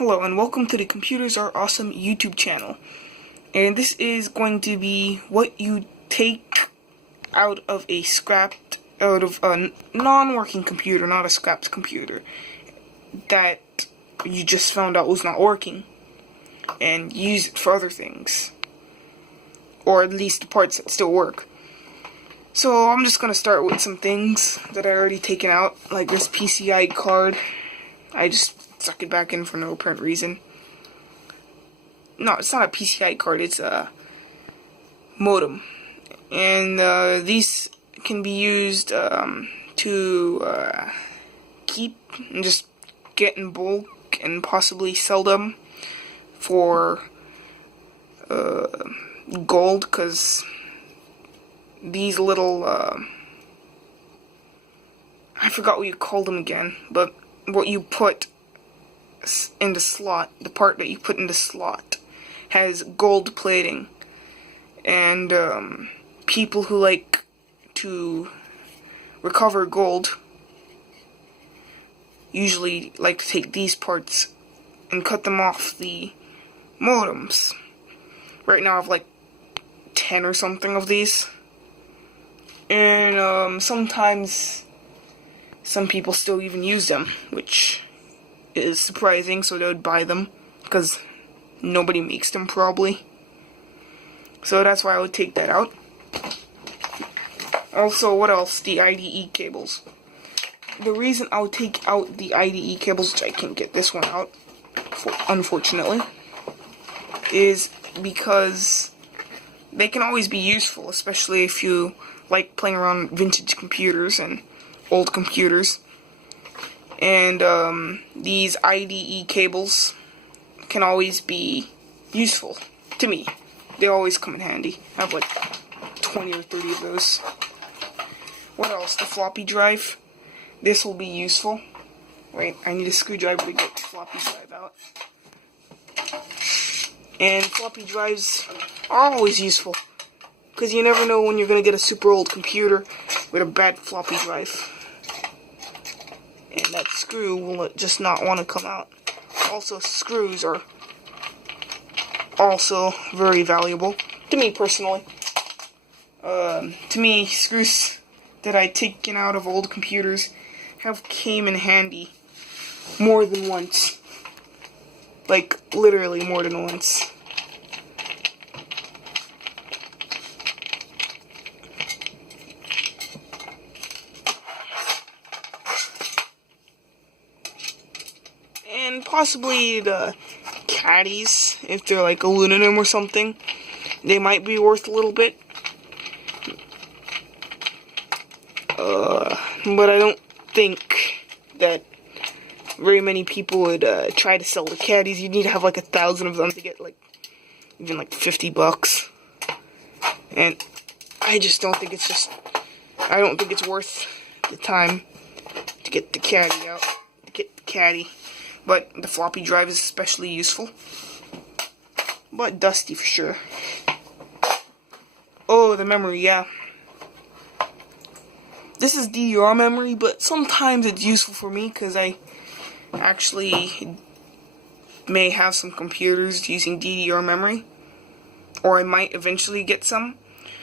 Hello and welcome to the Computers Are Awesome YouTube channel. And this is going to be what you take out of a non-working computer, not a scrapped computer, that you just found out was not working, and use it for other things. Or at least the parts that still work. So I'm just going to start with some things that I already taken out, like this PCI card. I just stuck it back in for no apparent reason. No, it's not a PCI card, it's a modem. And these can be used to keep and just get in bulk and possibly sell them for gold, because these little, I forgot what you called them again, but what you put in the slot, the part that you put in the slot, has gold plating, and people who like to recover gold usually like to take these parts and cut them off the modems. Right now I have like 10 or something of these, and sometimes some people still even use them, which is surprising, so they would buy them, because nobody makes them probably. So that's why I would take that out. Also, what else? The IDE cables. The reason I would take out the IDE cables, which I can't get this one out, unfortunately, is because they can always be useful, especially if you like playing around vintage computers and old computers. And these IDE cables can always be useful to me. They always come in handy. I have like 20 or 30 of those. What else? The floppy drive. This will be useful. Wait, I need a screwdriver to get the floppy drive out. And floppy drives are always useful, because you never know when you're going to get a super old computer with a bad floppy drive. And that screw will just not want to come out. Also, screws are also very valuable to me personally. To me, screws that I've taken out of old computers have came in handy more than once. Like, literally more than once. And possibly the caddies, if they're like aluminum or something, they might be worth a little bit. But I don't think that very many people would try to sell the caddies. You need to have like 1,000 of them to get like even like $50. And I just don't think I don't think it's worth the time to get the caddy out, But the floppy drive is especially useful. But dusty for sure. Oh, the memory, yeah. This is DDR memory, but sometimes it's useful for me, because I actually may have some computers using DDR memory. Or I might eventually get some.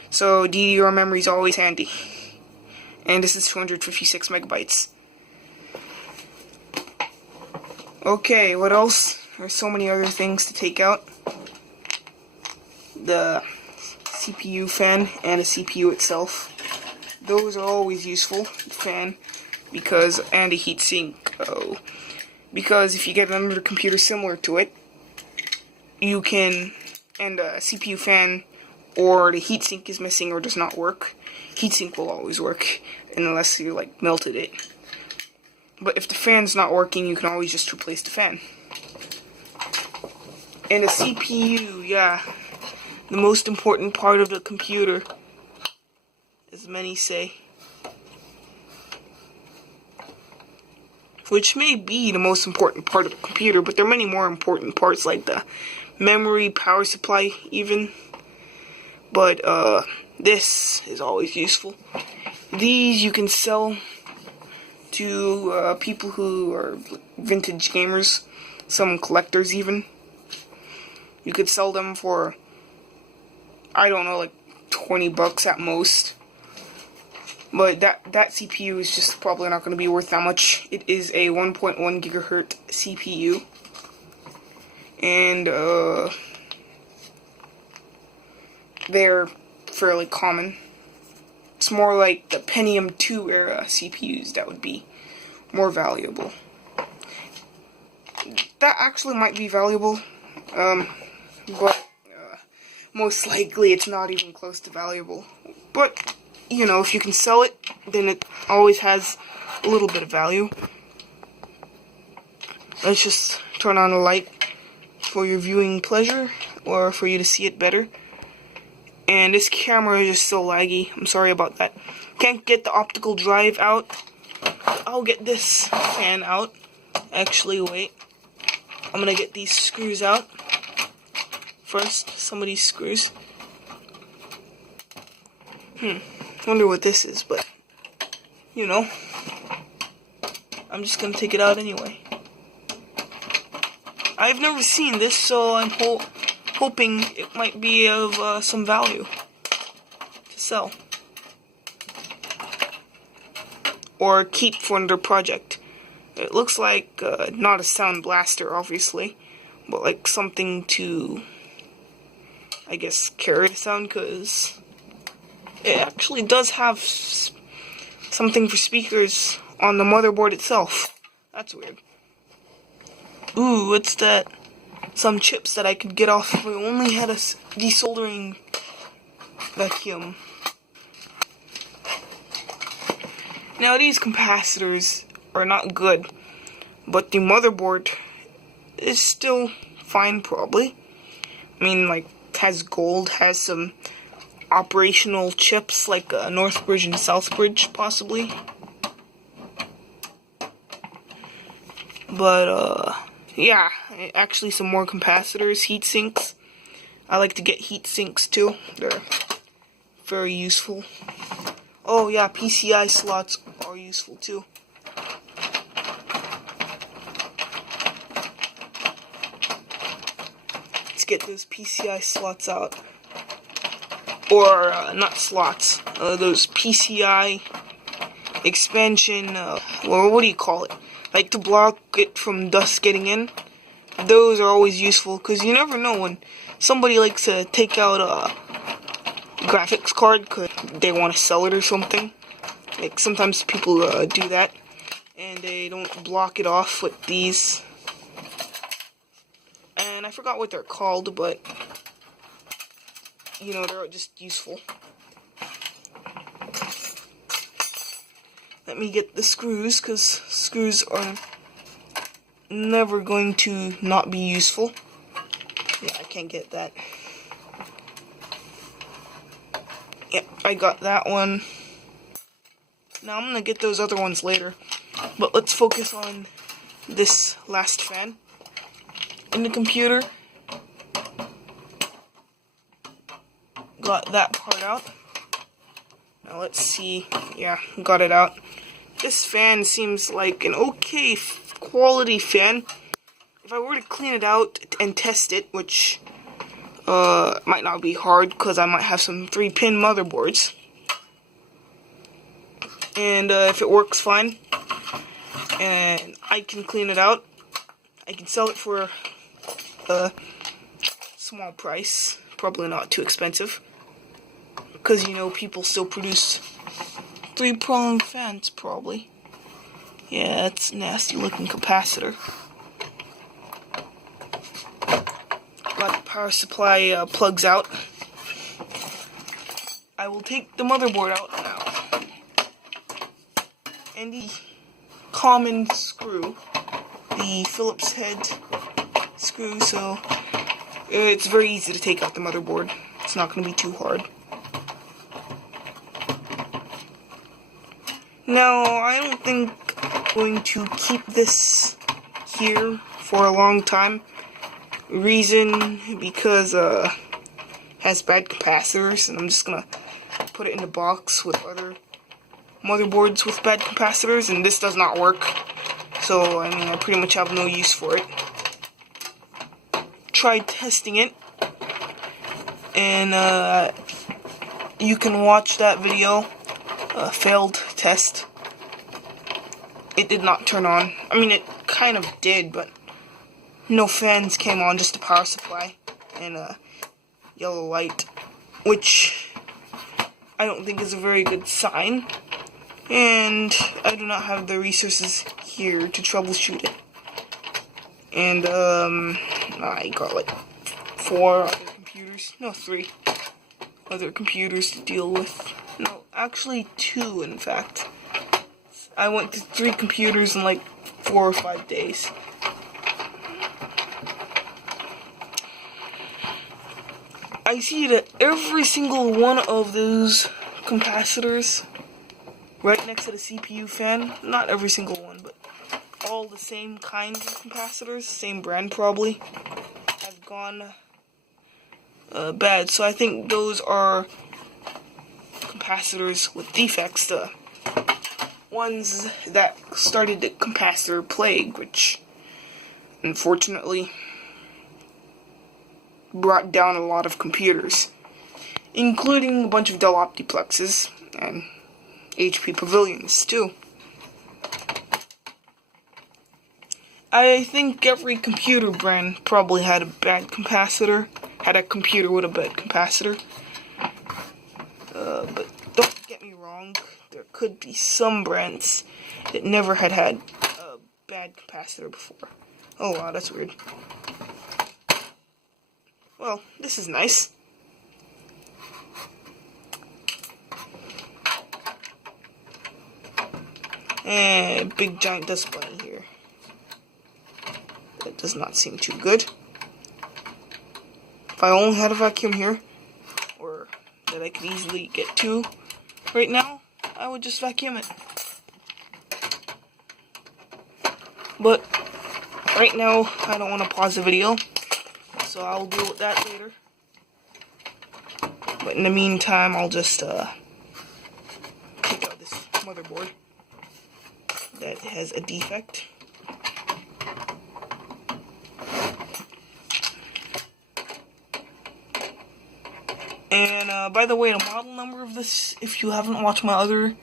So DDR memory is always handy. And this is 256 megabytes. Okay, what else? There's so many other things to take out. The CPU fan and the CPU itself. Those are always useful. The fan, and a heatsink. Because if you get another computer similar to it, you can, and a CPU fan or the heatsink is missing or does not work. Heatsink will always work unless you like melted it. But if the fan's not working, you can always just replace the fan. And the CPU, yeah, the most important part of the computer, as many say. Which may be the most important part of the computer, but there are many more important parts, like the memory, power supply, even. But this is always useful. These you can sell to people who are vintage gamers some collectors even. You could sell them for, I don't know, like 20 bucks at most. But that CPU is just probably not going to be worth that much. It is a 1.1 gigahertz CPU. And they're fairly common. It's more like the Pentium 2 era CPUs that would be more valuable. That actually might be valuable, but most likely it's not even close to valuable. But, you know, if you can sell it, then it always has a little bit of value. Let's just turn on the light for your viewing pleasure, or for you to see it better. And this camera is just so laggy. I'm sorry about that. Can't get the optical drive out. I'll get this fan out. Actually, wait. I'm gonna get these screws out. First, some of these screws. Wonder what this is, but, you know. I'm just gonna take it out anyway. I've never seen this, so I'm hoping it might be of some value to sell. Or keep for another project. It looks like not a sound blaster, obviously, but like something to, I guess, carry the sound, because it actually does have something for speakers on the motherboard itself. That's weird. Ooh, what's that? Some chips that I could get off if I only had a desoldering vacuum. Now, these capacitors are not good, but the motherboard is still fine, probably. I mean, like, has gold, has some operational chips, like Northbridge and Southbridge, possibly. But, yeah, actually some more capacitors, heat sinks. I like to get heat sinks too. They're very useful. Oh yeah, PCI slots are useful too. Let's get those PCI slots out. Or, not slots, those PCI expansion, well, what do you call it? Like to block it from dust getting in. Those are always useful, because you never know when somebody likes to take out a graphics card because they want to sell it or something. Like, sometimes people do that, and they don't block it off with these. And I forgot what they're called, but, you know, they're just useful. Let me get the screws, because screws are never going to not be useful. Yeah, I can't get that. Yep, I got that one. Now I'm gonna get those other ones later. But let's focus on this last fan in the computer. Got that part out. Now let's see. Yeah, got it out. This fan seems like an okay quality fan. If I were to clean it out and test it, which might not be hard because I might have some 3-pin motherboards. And if it works fine, and I can clean it out, I can sell it for a small price. Probably not too expensive. Because, you know, people still produce 3-pronged fans, probably. Yeah, that's a nasty looking capacitor. Got the power supply plugs out. I will take the motherboard out now. And the common screw, the Phillips head screw, so it's very easy to take out the motherboard. It's not going to be too hard. Now, I don't think I'm going to keep this here for a long time. Reason, because it has bad capacitors, and I'm just gonna put it in a box with other motherboards with bad capacitors, and this does not work. So, I mean, I pretty much have no use for it. tried testing it, and you can watch that video, failed test. It did not turn on. I mean, it kind of did, but no fans came on, just a power supply and a yellow light, which I don't think is a very good sign, and I do not have the resources here to troubleshoot it. And I got like 4 other computers, no, 3 other computers to deal with. No, actually 2 in fact. I went to 3 computers in like 4 or 5 days. I see that every single one of those capacitors right next to the CPU fan, not every single one, but all the same kinds of capacitors, same brand probably, have gone bad. So I think those are capacitors with defects, the ones that started the capacitor plague, which unfortunately brought down a lot of computers, including a bunch of Dell Optiplexes and HP Pavilions too. I think every computer brand probably had a bad capacitor, had a computer with a bad capacitor. But don't get me wrong, there could be some brands that never had a bad capacitor before. Oh wow, that's weird. Well, this is nice. And big giant dust bunny here. That does not seem too good. If I only had a vacuum here, or that I could easily get to right now, I would just vacuum it. But right now, I don't want to pause the video, so I'll deal with that later. But in the meantime, I'll just take out this motherboard that has a defect. And by the way, the model number of this, if you haven't watched my other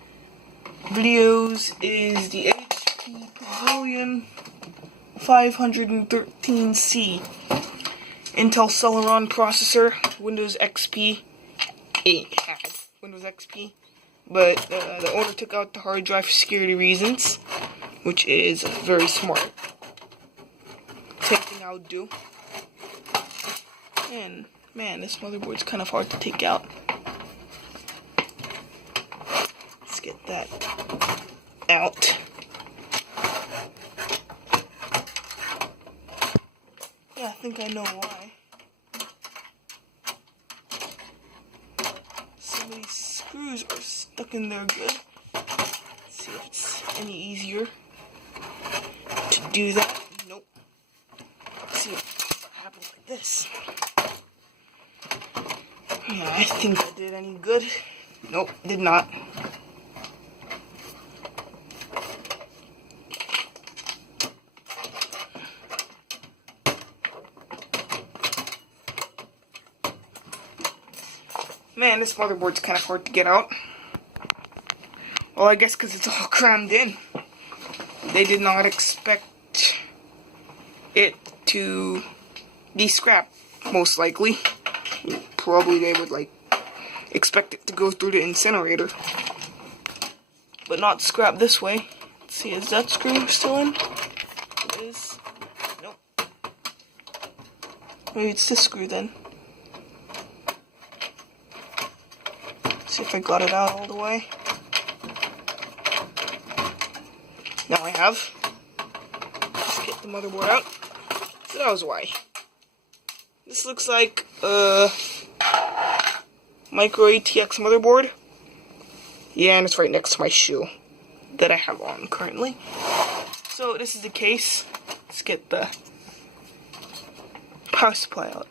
videos, is the HP Pavilion 513C. Intel Celeron processor, Windows XP. It had Windows XP, but the owner took out the hard drive for security reasons, which is very smart. Same thing I would do. And man, this motherboard's kind of hard to take out. Let's get that out. Yeah, I think I know why. Some of these screws are stuck in there good. Let's see if it's any easier to do that. Nope. Let's see what happens like this. Yeah, I think I did any good. Nope, did not. Man, this motherboard's kind of hard to get out. Well, I guess because it's all crammed in. They did not expect it to be scrapped, most likely. Probably they would, like, expect it to go through the incinerator. But not scrap this way. Let's see, is that screw still in? It is. Nope. Maybe it's this screw then. See if I got it out all the way. Now I have. Let's get the motherboard out. So that was why. This looks like micro ATX motherboard. Yeah, and it's right next to my shoe that I have on currently. So this is the case. Let's get the power supply out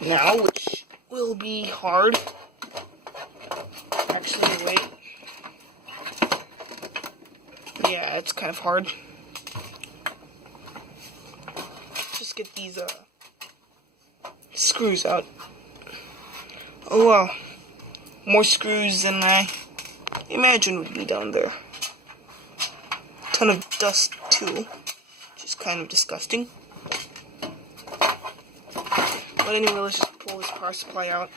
now, which will be hard. Actually, wait. Yeah, it's kind of hard. Just get these screws out. Oh well. More screws than I imagined would be down there. Ton of dust too, which is kind of disgusting. But anyway, let's just pull this power supply out.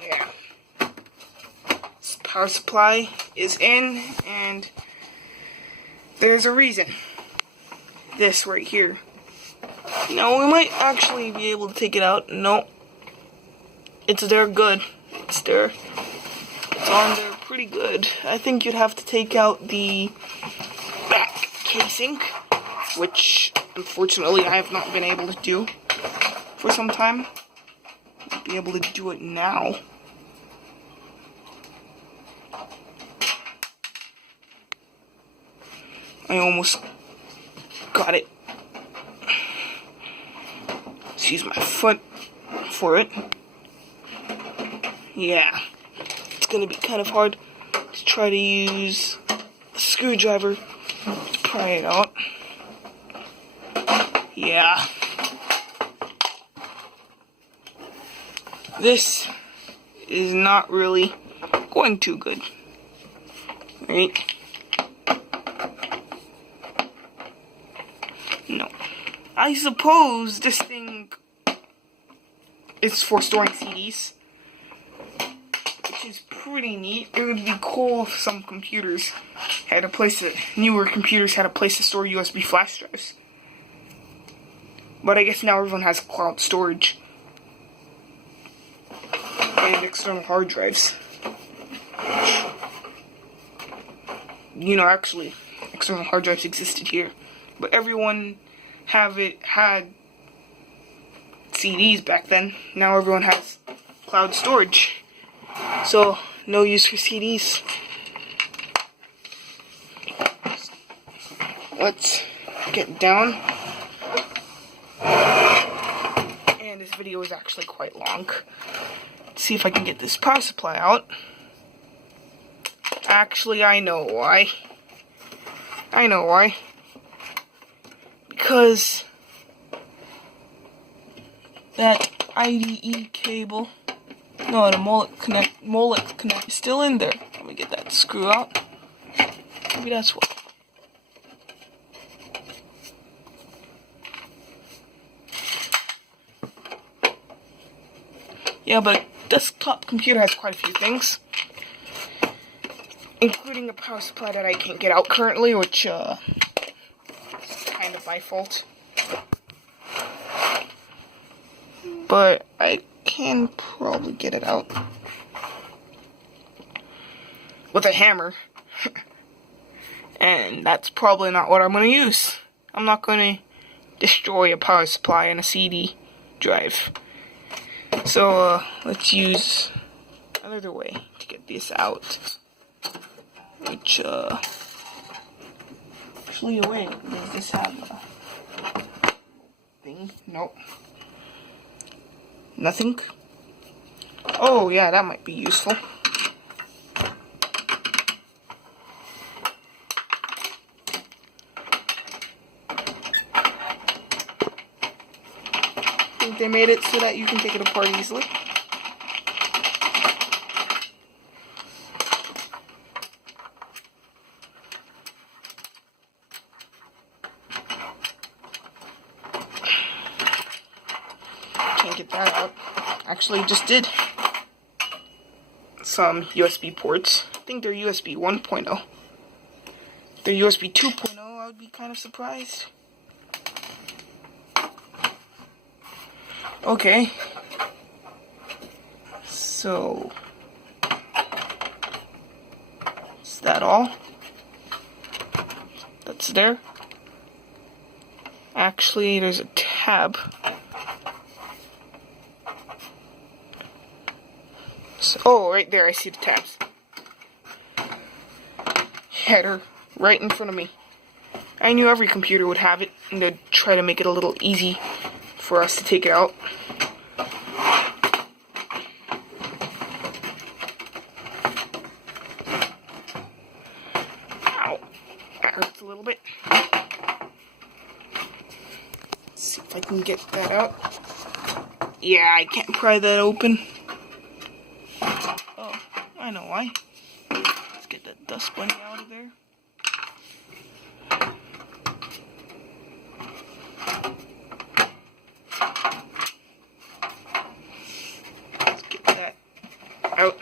Yeah. This power supply is in, and there's a reason. This right here. Now, we might actually be able to take it out. No. It's there good. It's there. It's on there pretty good. I think you'd have to take out the back casing, which unfortunately I have not been able to do for some time. I'll be able to do it now. I almost got it. Just use my foot for it. Yeah, it's gonna be kind of hard to try to use a screwdriver to pry it out. Yeah. This is not really going too good. Right? No. I suppose this thing is for storing CDs, which is pretty neat. It would be cool if some computers had a place to, newer computers had a place to store USB flash drives. But I guess now everyone has cloud storage and external hard drives. You know, actually, external hard drives existed here, but everyone had CDs back then. Now everyone has cloud storage, so no use for CDs. Let's get down. And this video is actually quite long. Let's see if I can get this power supply out. Actually, I know why. Because that IDE cable, no, the mullet connect is still in there. Let me get that screw out. Maybe that's what. Yeah, but a desktop computer has quite a few things, including a power supply that I can't get out currently, which is kind of my fault. But I can probably get it out with a hammer. And that's probably not what I'm going to use. I'm not going to destroy a power supply and a CD drive. So, let's use another way to get this out. Which, actually, wait, does this have a thing? Nope. Nothing? Oh, yeah, that might be useful. I think they made it so that you can take it apart easily. Can't get that out. Actually, just did. Some USB ports. I think they're USB 1.0. If they're USB 2.0, I would be kind of surprised. Okay. So, is that all? That's there. Actually, there's a tab. So, oh, right there, I see the tabs. Header, right in front of me. I knew every computer would have it, and they'd try to make it a little easy for us to take it out. Ow, that hurts a little bit. Let's see. If I can get that out. Yeah, I can't pry that open. Oh, I know why. Let's get that dust bunny out of there. Let's get that out.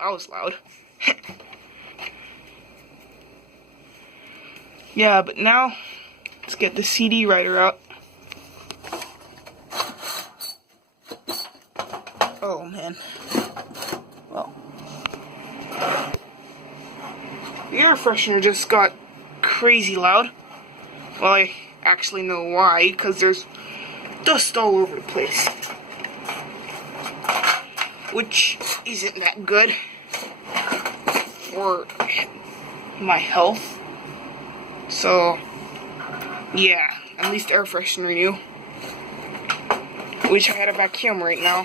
That was loud. Yeah, but now, let's get the CD writer out. Oh, man. Well. The air freshener just got crazy loud. Well, I actually know why, because there's dust all over the place. Which isn't that good for my health. So, yeah, at least air freshener knew. Wish I had a vacuum right now.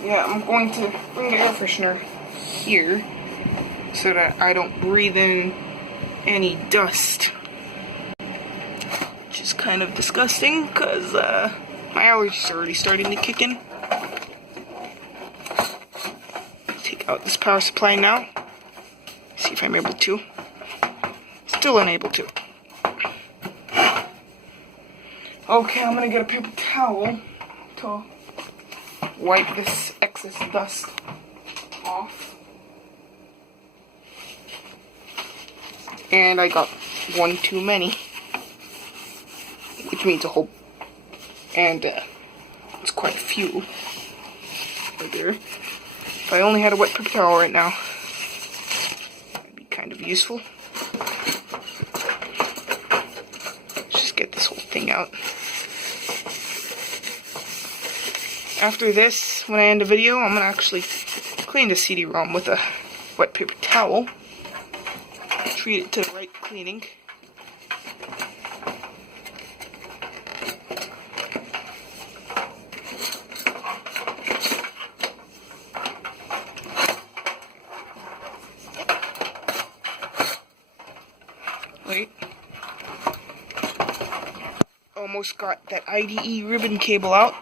Yeah, I'm going to bring the air freshener here so that I don't breathe in any dust. Which is kind of disgusting because my allergies are already starting to kick in. Take out this power supply now. See if I'm able to. Still unable to. Okay, I'm gonna get a paper towel to wipe this excess dust off. And I got one too many. Which means a whole... And it's quite a few. Right there. If I only had a wet paper towel right now, it'd be kind of useful. Let's just get this whole thing out. After this, when I end the video, I'm gonna actually clean the CD-ROM with a wet paper towel. Treat it to the right cleaning. Wait. Almost got that IDE ribbon cable out.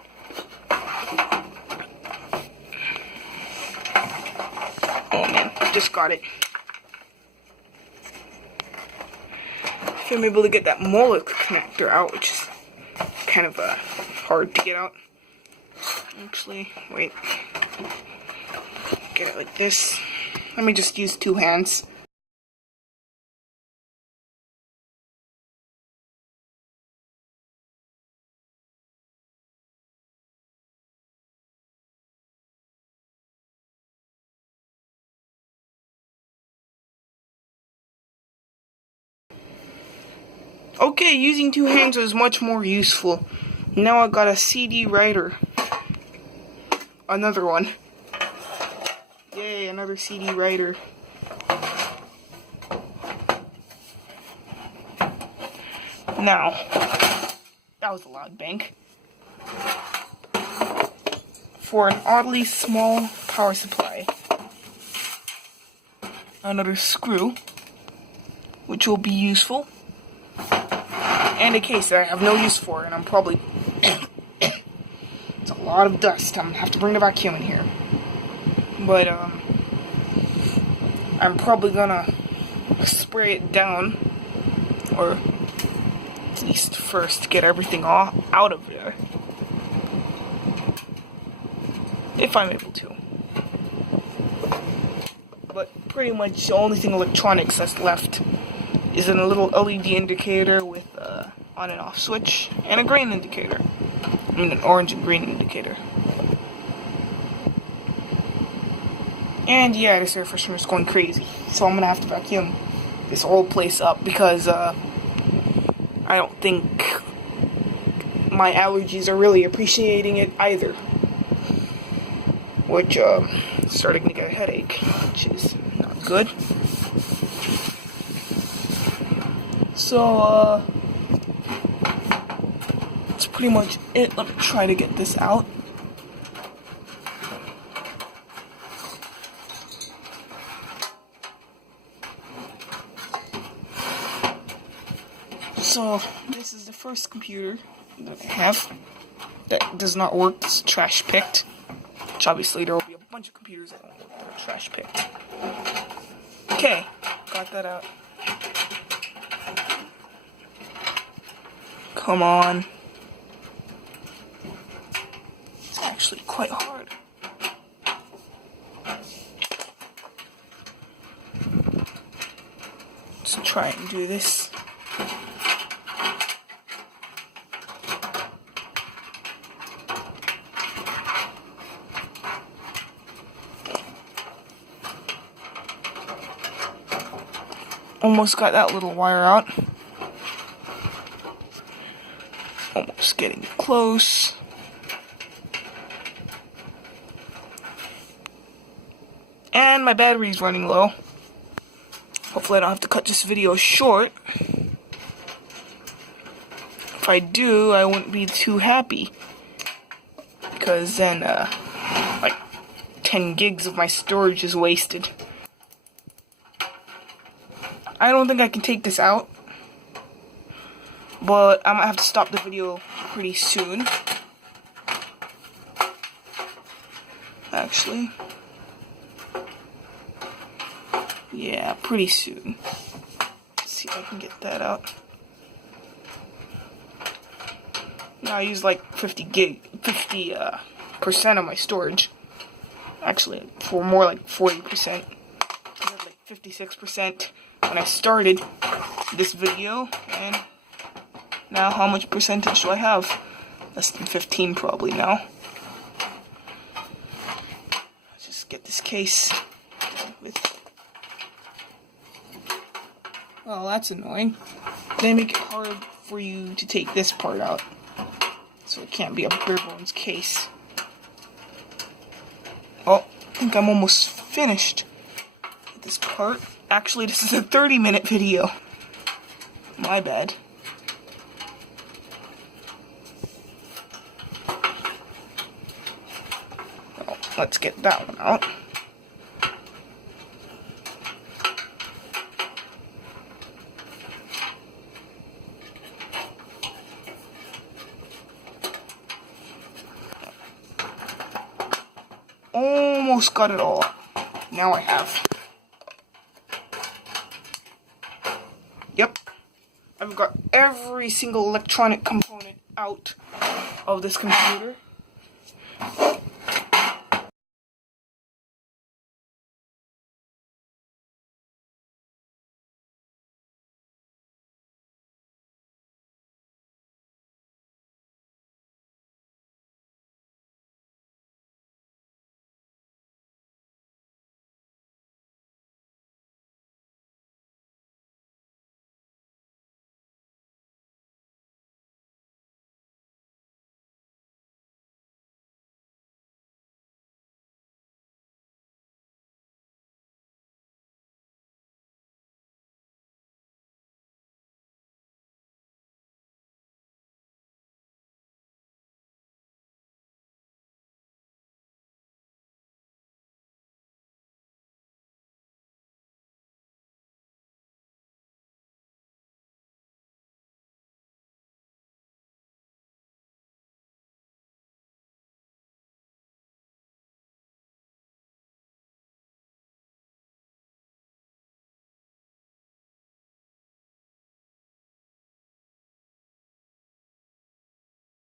Oh man, just got it. If I'm able to get that molar connector out, which is kind of hard to get out. Actually, wait. Get it like this. Let me just use two hands. Okay, using two hands is much more useful. Now I got a CD writer. Another one. Yay, another CD writer. Now, that was a loud bang. For an oddly small power supply, another screw, which will be useful. And a case that I have no use for, and I'm probably... It's a lot of dust. I'm gonna have to bring the vacuum in here. But, I'm probably gonna spray it down, or at least first get everything out of there. If I'm able to. But pretty much the only thing electronics that's left is a little LED indicator with on and off switch, and a green indicator. I mean, an orange and green indicator. And yeah, this air freshener is going crazy, so I'm gonna have to vacuum this whole place up because I don't think my allergies are really appreciating it either. Which starting to get a headache, which is not good. So that's pretty much it. Let me try to get this out. So, this is the first computer that I have that does not work. It's trash picked. Which obviously there will be a bunch of computers that don't work that are trash picked. Okay, got that out. Come on. It's actually quite hard. Let's try and do this. Almost got that little wire out. Almost getting close. And my battery's running low. Hopefully I don't have to cut this video short. If I do, I wouldn't be too happy. Because then, like, 10 gigs of my storage is wasted. I don't think I can take this out. But I might have to stop the video pretty soon. Actually. Yeah, pretty soon. Let's see if I can get that out. Now I use like 50% of my storage. Actually, for more like 40%. I had like 56% when I started this video, and now how much percentage do I have? Less than 15 probably now. Let's just get this case with. Oh, that's annoying. They make it hard for you to take this part out. So it can't be a bare bones case. Oh, I think I'm almost finished with this part. Actually, this is a 30-minute video. My bad. Oh, let's get that one out. Almost got it all. Now I have. Yep. I've got every single electronic component out of this computer.